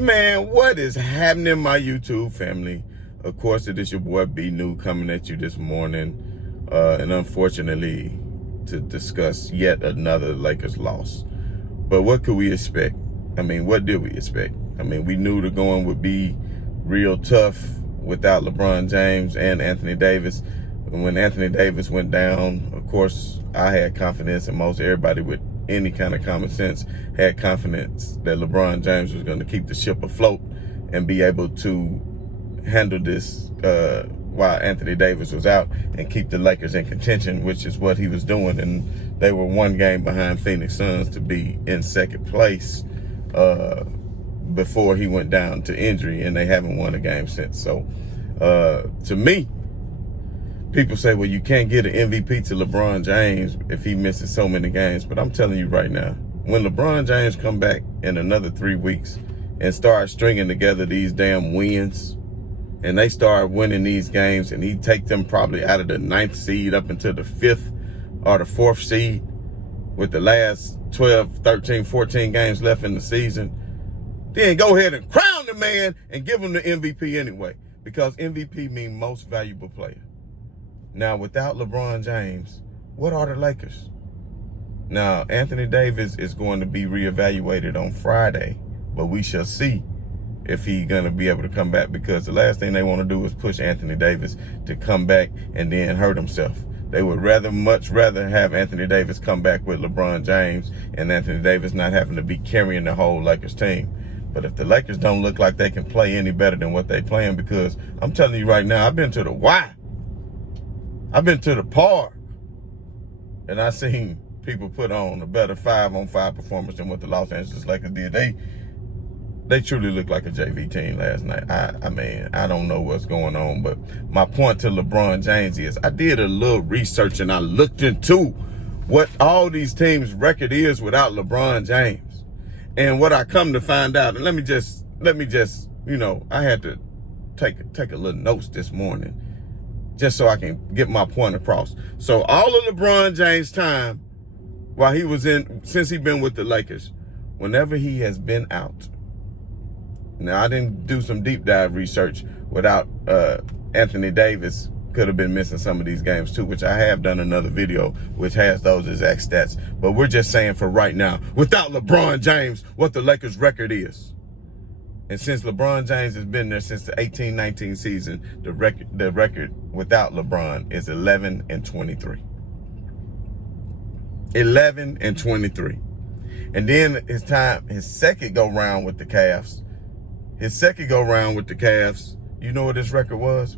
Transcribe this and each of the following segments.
Man, what is happening, my YouTube family? Of course, it is your boy B New coming at you this morning, and unfortunately, to discuss yet another Lakers loss. But what could we expect? I mean, what did we expect? I mean, we knew the going would be real tough without LeBron James and Anthony Davis. When Anthony Davis went down, of course, I had confidence, and most everybody with any kind of common sense had confidence that LeBron James was going to keep the ship afloat and be able to handle this while Anthony Davis was out and keep the Lakers in contention, which is what he was doing. And they were one game behind Phoenix Suns to be in second place before he went down to injury, and they haven't won a game since. So to me, people say, well, you can't get an MVP to LeBron James if he misses so many games. But I'm telling you right now, when LeBron James come back in another 3 weeks and start stringing together these damn wins, and they start winning these games, and he take them probably out of the 9th seed up into the 5th or the 4th seed with the last 12, 13, 14 games left in the season, then go ahead and crown the man and give him the MVP anyway, because MVP means most valuable player. Now, without LeBron James, what are the Lakers? Now, Anthony Davis is going to be reevaluated on Friday, but we shall see if he's going to be able to come back, because the last thing they want to do is push Anthony Davis to come back and then hurt himself. They would much rather have Anthony Davis come back with LeBron James and Anthony Davis not having to be carrying the whole Lakers team. But if the Lakers don't look like they can play any better than what they playing, because I'm telling you right now, I've been to the Y. I've been to the park, and I seen people put on a better 5-on-5 performance than what the Los Angeles Lakers did. They truly looked like a JV team last night. I mean, I don't know what's going on, but my point to LeBron James is I did a little research and I looked into what all these teams' record is without LeBron James. And what I come to find out, and let me just, you know, I had to take a little notes this morning, just so I can get my point across. So all of LeBron James' time while he was since he's been with the Lakers, whenever he has been out. Now, I didn't do some deep dive research without Anthony Davis. Could have been missing some of these games too, which I have done another video which has those exact stats. But we're just saying for right now, without LeBron James, what the Lakers record is. And since LeBron James has been there since the 18-19 season, the record without LeBron is 11-23. 11-23. And then his second go round with the Cavs. You know what his record was?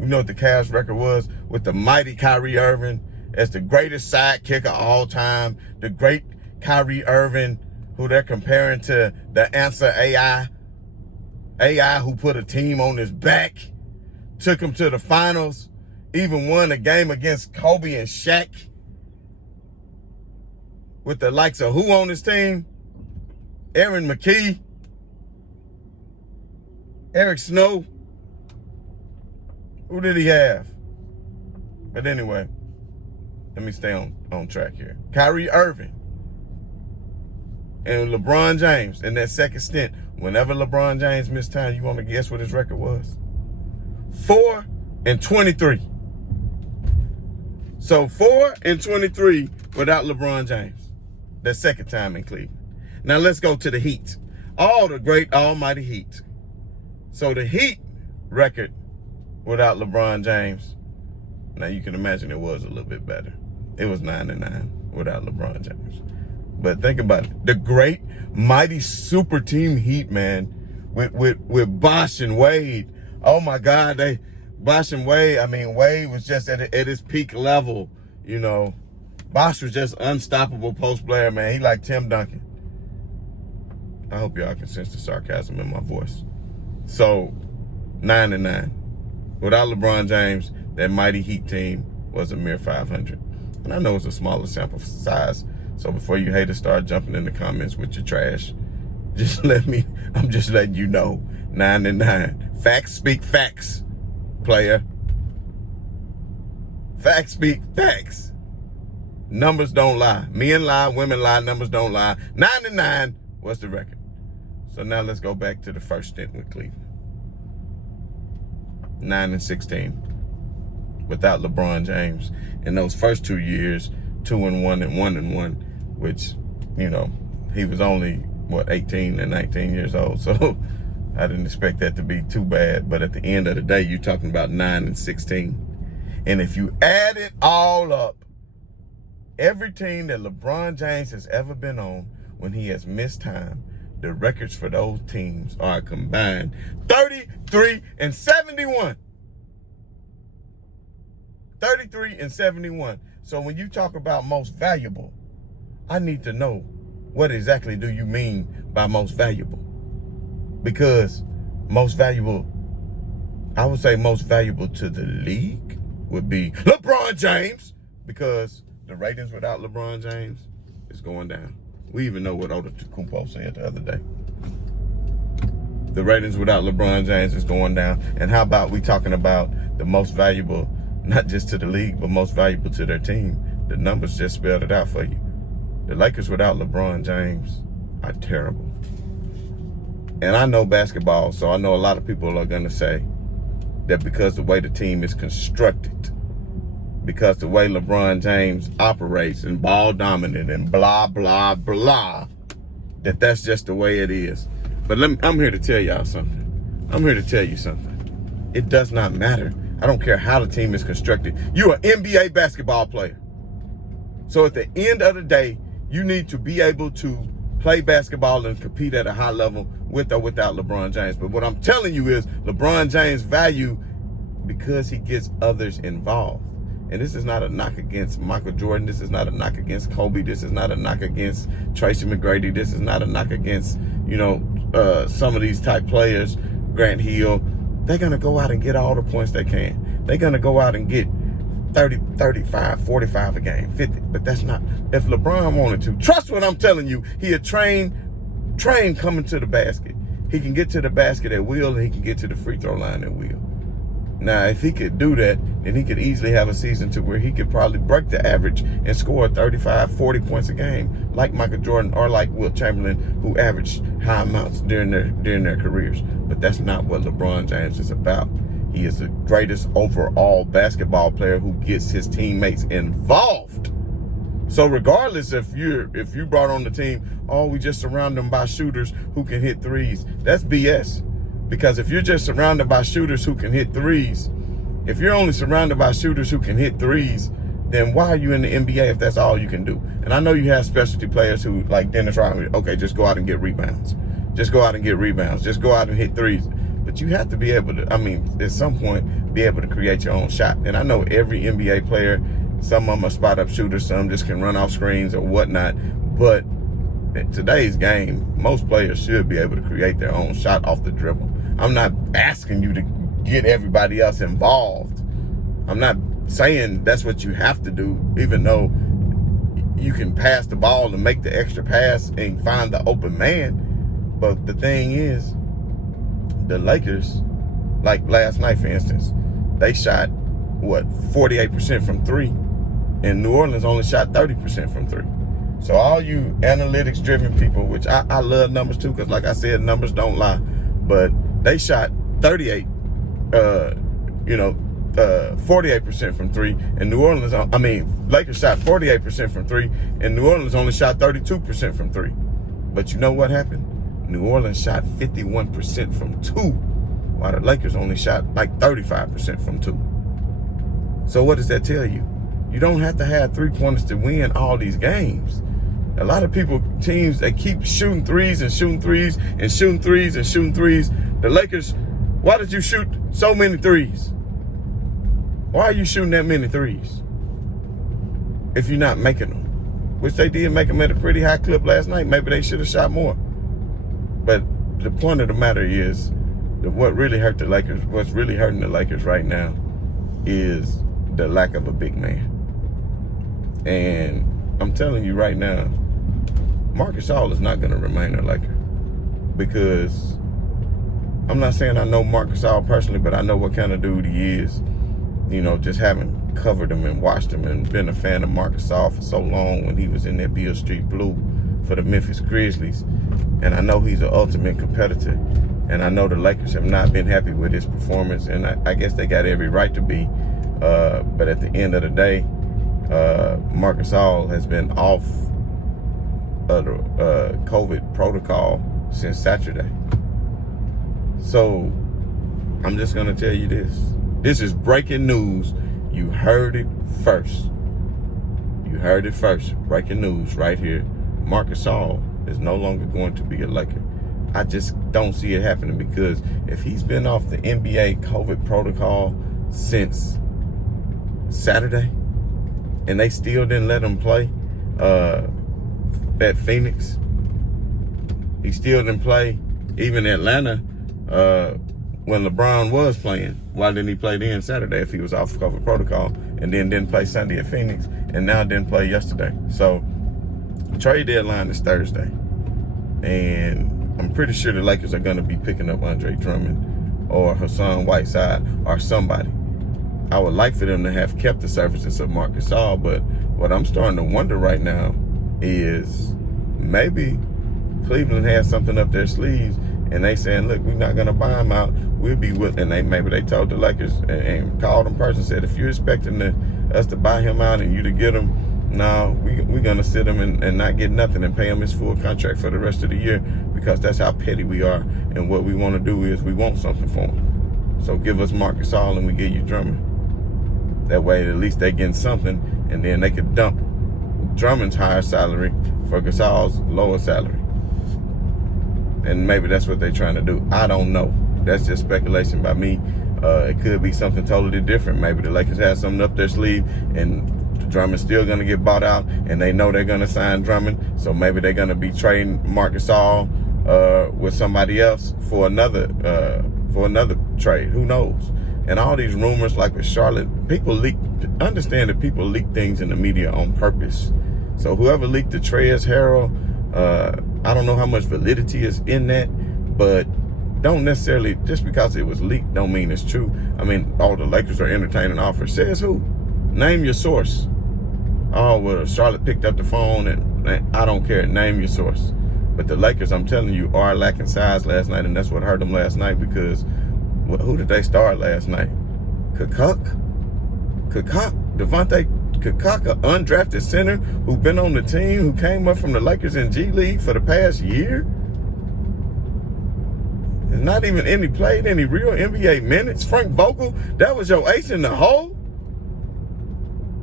You know what the Cavs record was? With the mighty Kyrie Irving as the greatest sidekick of all time. The great Kyrie Irving, who they're comparing to the answer AI. AI who put a team on his back, took him to the finals, even won a game against Kobe and Shaq with the likes of who on his team? Aaron McKee, Eric Snow. Who did he have? But anyway, let me stay on track here. Kyrie Irving and LeBron James in that second stint. Whenever LeBron James missed time, you want to guess what his record was? 4-23. So 4-23 without LeBron James. That second time in Cleveland. Now let's go to the Heat. All the great almighty Heat. So the Heat record without LeBron James, now you can imagine it was a little bit better. It was 9-9 without LeBron James. But think about it. The great, mighty super team Heat, man, with Bosh and Wade. Oh my God, Bosh and Wade, I mean, Wade was just at his peak level, you know. Bosh was just unstoppable post player, man. He like Tim Duncan. I hope y'all can sense the sarcasm in my voice. So, 9-9. Without LeBron James, that mighty Heat team was a mere 500. And I know it's a smaller sample size, so before you haters start jumping in the comments with your trash, I'm just letting you know, 9-9. Facts speak facts, player. Facts speak facts. Numbers don't lie. Men lie, women lie, numbers don't lie. 9-9 was the record. So now let's go back to the first stint with Cleveland. 9-16 without LeBron James. In those first 2 years, 2-1 and 1-1, which, you know, he was only, 18 and 19 years old. So I didn't expect that to be too bad. But at the end of the day, you're talking about 9-16. And if you add it all up, every team that LeBron James has ever been on, when he has missed time, the records for those teams are combined 33-71. 33-71. So when you talk about most valuable, I need to know, what exactly do you mean by most valuable? Because most valuable, I would say most valuable to the league would be LeBron James, because the ratings without LeBron James is going down. We even know what Oladipo said the other day. The ratings without LeBron James is going down. And how about we talking about the most valuable, not just to the league, but most valuable to their team? The numbers just spelled it out for you. The Lakers without LeBron James are terrible. And I know basketball, so I know a lot of people are going to say that because the way the team is constructed, because the way LeBron James operates and ball dominant and blah, blah, blah, that's just the way it is. But I'm here to tell y'all something. I'm here to tell you something. It does not matter. I don't care how the team is constructed. You're an NBA basketball player. So at the end of the day, you need to be able to play basketball and compete at a high level with or without LeBron James. But what I'm telling you is LeBron James' value because he gets others involved. And this is not a knock against Michael Jordan. This is not a knock against Kobe. This is not a knock against Tracy McGrady. This is not a knock against, some of these type players, Grant Hill. They're going to go out and get all the points they can. They're going to go out and get 30, 35, 45 a game, 50. But that's not, if LeBron wanted to, trust what I'm telling you, he a train coming to the basket. He can get to the basket at will, and he can get to the free throw line at will. Now, if he could do that, then he could easily have a season to where he could probably break the average and score 35, 40 points a game, like Michael Jordan or like Wilt Chamberlain, who averaged high amounts during their careers. But that's not what LeBron James is about. He is the greatest overall basketball player who gets his teammates involved. So regardless if you brought on the team, we just surround them by shooters who can hit threes, that's BS. Because if you're just surrounded by shooters who can hit threes, if you're only surrounded by shooters who can hit threes, then why are you in the NBA if that's all you can do? And I know you have specialty players who, like Dennis Rodman, okay, just go out and get rebounds. Just go out and get rebounds. Just go out and hit threes. But you have to be able to, at some point, be able to create your own shot. And I know every NBA player, some of them are spot-up shooters, some just can run off screens or whatnot. But in today's game, most players should be able to create their own shot off the dribble. I'm not asking you to get everybody else involved. I'm not saying that's what you have to do, even though you can pass the ball and make the extra pass and find the open man. But the thing is, the Lakers, like last night, for instance, they shot, 48% from three, and New Orleans only shot 30% from three. So all you analytics-driven people, which I love numbers too, because like I said, numbers don't lie, but they shot 48, 48% from three, and Lakers shot 48% from three, and New Orleans only shot 32% from three. But you know what happened? New Orleans shot 51% from two, while the Lakers only shot like 35% from two. So what does that tell you? You don't have to have three-pointers to win all these games. A lot of teams, they keep shooting threes and shooting threes and shooting threes and shooting threes. The Lakers, why did you shoot so many threes? Why are you shooting that many threes if you're not making them? Which they did make them at a pretty high clip last night. Maybe they should have shot more. But the point of the matter is that what really hurt the Lakers, what's really hurting the Lakers right now is the lack of a big man. And I'm telling you right now, Marc Gasol is not going to remain a Laker, because I'm not saying I know Marc Gasol personally, but I know what kind of dude he is. Just having covered him and watched him and been a fan of Marc Gasol for so long when he was in that Beale Street Blue. for the Memphis Grizzlies. And I know he's an ultimate competitor. And I know the Lakers have not been happy with his performance. And I guess they got every right to be. But at the end of the day, Marc Gasol has been off of the COVID protocol since Saturday. So I'm just going to tell you this. This is breaking news. You heard it first. You heard it first. Breaking news right here. Marc Gasol is no longer going to be a Laker. I just don't see it happening, because if he's been off the NBA COVID protocol since Saturday and they still didn't let him play at Phoenix, he still didn't play even Atlanta when LeBron was playing. Why didn't he play then Saturday if he was off COVID protocol, and then didn't play Sunday at Phoenix, and now didn't play yesterday? So trade deadline is Thursday, and I'm pretty sure the Lakers are going to be picking up Andre Drummond or Hassan Whiteside or somebody. I would like for them to have kept the services of Marc Gasol, but what I'm starting to wonder right now is maybe Cleveland has something up their sleeves, and they saying, look, we're not going to buy him out. We'll be with, and maybe they told the Lakers and called them person, said, if you're expecting us to buy him out and you to get him, no, we're going to sit him and not get nothing and pay him his full contract for the rest of the year, because that's how petty we are. And what we want to do is we want something for him. So give us Marc Gasol and we give you Drummond. That way at least they getting something, and then they could dump Drummond's higher salary for Gasol's lower salary. And maybe that's what they're trying to do. I don't know. That's just speculation by me. It could be something totally different. Maybe the Lakers have something up their sleeve and Drummond's still going to get bought out, and they know they're going to sign Drummond. So maybe they're going to be trading Marc Gasol with somebody else for another trade. Who knows? And all these rumors, like with Charlotte, understand that people leak things in the media on purpose. So whoever leaked the Trez Harrell, I don't know how much validity is in that, but don't necessarily, just because it was leaked don't mean it's true. I mean, all the Lakers are entertaining offers. Says who? Name your source. Oh, well, Charlotte picked up the phone, and I don't care. Name your source. But the Lakers, I'm telling you, are lacking size last night, and that's what hurt them last night, because who did they start last night? Kakak? Devontae Kakak, an undrafted center who been on the team, who came up from the Lakers in G League for the past year? And not even played any real NBA minutes. Frank Vogel, that was your ace in the hole?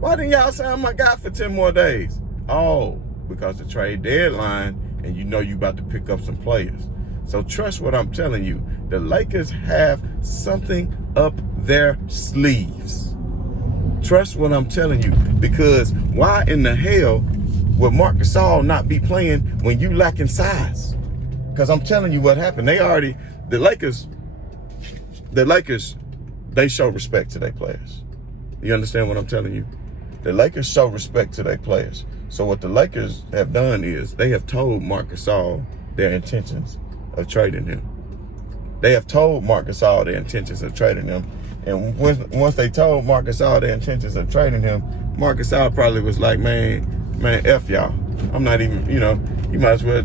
Why didn't y'all sign my guy for 10 more days? Oh, because the trade deadline, and you know you about to pick up some players. So trust what I'm telling you. The Lakers have something up their sleeves. Trust what I'm telling you. Because why in the hell would Marc Gasol not be playing when you lacking size? Because I'm telling you what happened. The Lakers, they show respect to their players. You understand what I'm telling you? The Lakers show respect to their players. So what the Lakers have done is they have told Marc Gasol their intentions of trading him. They have told Marc Gasol their intentions of trading him. And once they told Marc Gasol their intentions of trading him, Marc Gasol probably was like, man, F y'all. I'm not even, you might as well.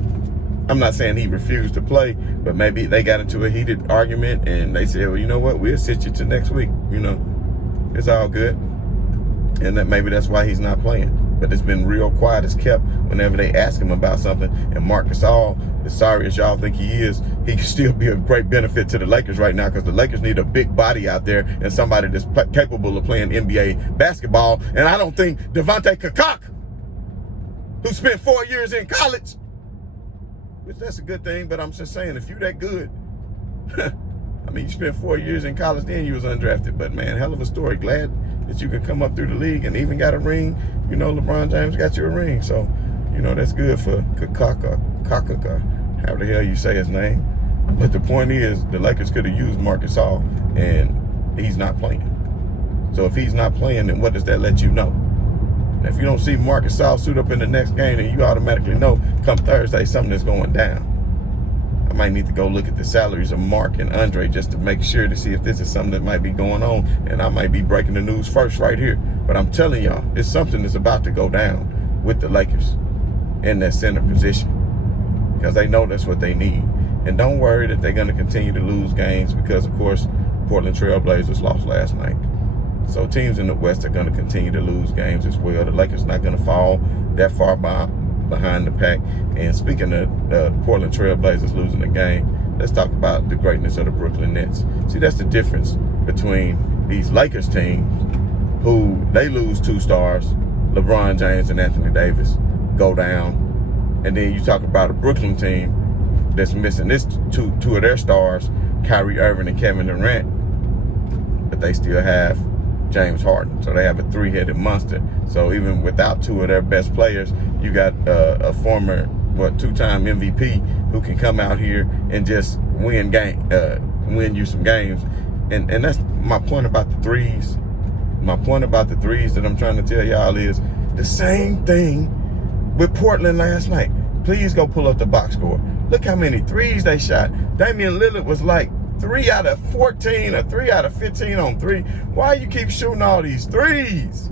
I'm not saying he refused to play, but maybe they got into a heated argument and they said, well, you know what? We'll sit you to next week. It's all good. And maybe that's why he's not playing. But it's been real quiet as kept whenever they ask him about something. And Marc Gasol, as sorry as y'all think he is, he can still be a great benefit to the Lakers right now, because the Lakers need a big body out there and somebody that's capable of playing NBA basketball. And I don't think Devontae Kakak, who spent 4 years in college, which that's a good thing, but I'm just saying, if you that good, I mean, you spent 4 years in college, then you was undrafted. But, man, hell of a story. Glad that you could come up through the league and even got a ring. LeBron James got you a ring. So, that's good for Kakaka, however the hell you say his name. But the point is, the Lakers could have used Marc Gasol, and he's not playing. So if he's not playing, then what does that let you know? And if you don't see Marc Gasol suit up in the next game, then you automatically know come Thursday something is going down. I might need to go look at the salaries of Mark and Andre just to make sure to see if this is something that might be going on, and I might be breaking the news first right here. But I'm telling y'all, it's something that's about to go down with the Lakers. in that center position because they know that's what they need. And don't worry that they're going to continue to lose games because, of course, Portland Trail Blazers lost last night. So teams in the West are going to continue to lose games as well. The Lakers not going to fall that far behind the pack. And speaking of the Portland Trail Blazers losing the game, let's talk about the greatness of the Brooklyn Nets. See, that's the difference between these Lakers teams who they lose 2 stars, LeBron James and Anthony Davis, go down. And then you talk about a Brooklyn team that's missing two of their stars, Kyrie Irving and Kevin Durant, but they still have James Harden. So they have a 3-headed monster. So even without 2 of their best players, you got a former 2-time MVP who can come out here and just win you some games. And that's my point about the threes. My point about the threes that I'm trying to tell y'all is the same thing with Portland last night. Please go pull up the box score. Look how many threes they shot. Damian Lillard was like 3 out of 14 or 3 out of 15 on 3. Why you keep shooting all these threes?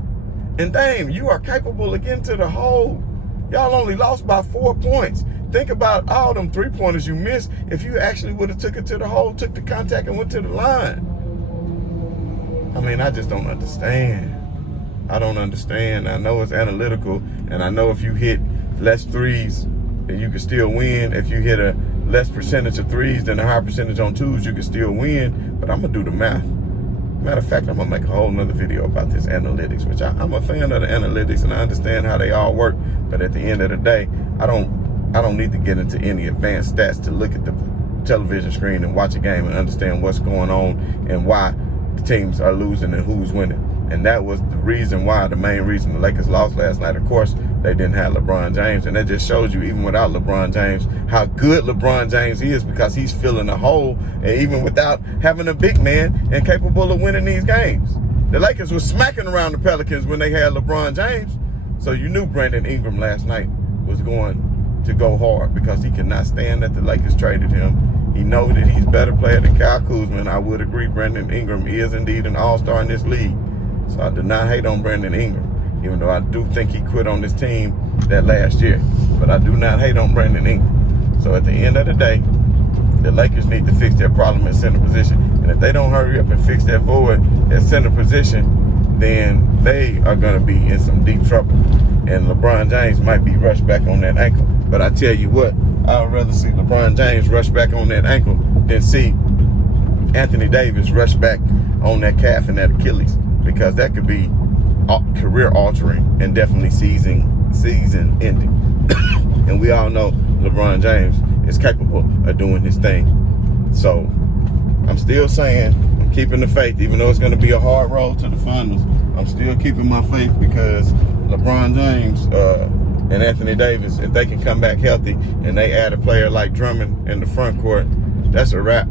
And Dame, you are capable of getting to the hole. Y'all only lost by 4 points. Think about all them 3-pointers you missed if you actually would have took it to the hole, took the contact, and went to the line. I mean, I just don't understand. I don't understand. I know it's analytical, and I know if you hit less threes, you can still win. If you hit a less percentage of threes than a high percentage on 2s, you can still win. But I'm going to do the math. Matter of fact, I'm going to make a whole nother video about this analytics, which I'm a fan of the analytics, and I understand how they all work. But at the end of the day, I don't need to get into any advanced stats to look at the television screen and watch a game and understand what's going on and why the teams are losing and who's winning. And that was the reason why, the main reason the Lakers lost last night. Of course, they didn't have LeBron James. And that just shows you, even without LeBron James, how good LeBron James is, because he's filling a hole, and even without having a big man and capable of winning these games. The Lakers were smacking around the Pelicans when they had LeBron James. So you knew Brandon Ingram last night was going to go hard because he could not stand that the Lakers traded him. He knows that he's a better player than Kyle Kuzma, and I would agree Brandon Ingram is indeed an all-star in this league. So I do not hate on Brandon Ingram, even though I do think he quit on this team that last year. But I do not hate on Brandon Ingram. So at the end of the day, the Lakers need to fix their problem at center position. And if they don't hurry up and fix that void at center position, then they are going to be in some deep trouble. And LeBron James might be rushed back on that ankle. But I tell you what, I would rather see LeBron James rush back on that ankle than see Anthony Davis rush back on that calf and that Achilles, because that could be career altering and definitely season ending. And we all know LeBron James is capable of doing his thing. So I'm still saying, I'm keeping the faith, even though it's going to be a hard road to the finals. I'm still keeping my faith, because LeBron James and Anthony Davis, if they can come back healthy and they add a player like Drummond in the front court, that's a wrap.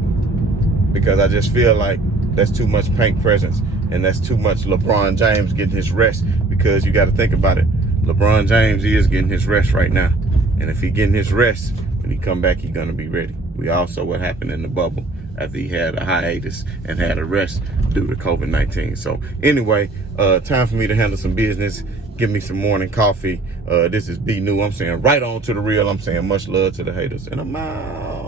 Because I just feel like that's too much paint presence, and that's too much LeBron James getting his rest. Because you got to think about it, LeBron James is getting his rest right now, and if he getting his rest, when he come back, he's gonna be ready. We all saw what happened in the bubble after he had a hiatus and had a rest due to COVID-19. So anyway, time for me to handle some business. Give me some morning coffee. This is B New. I'm saying right on to the real. I'm saying much love to the haters, and I'm out.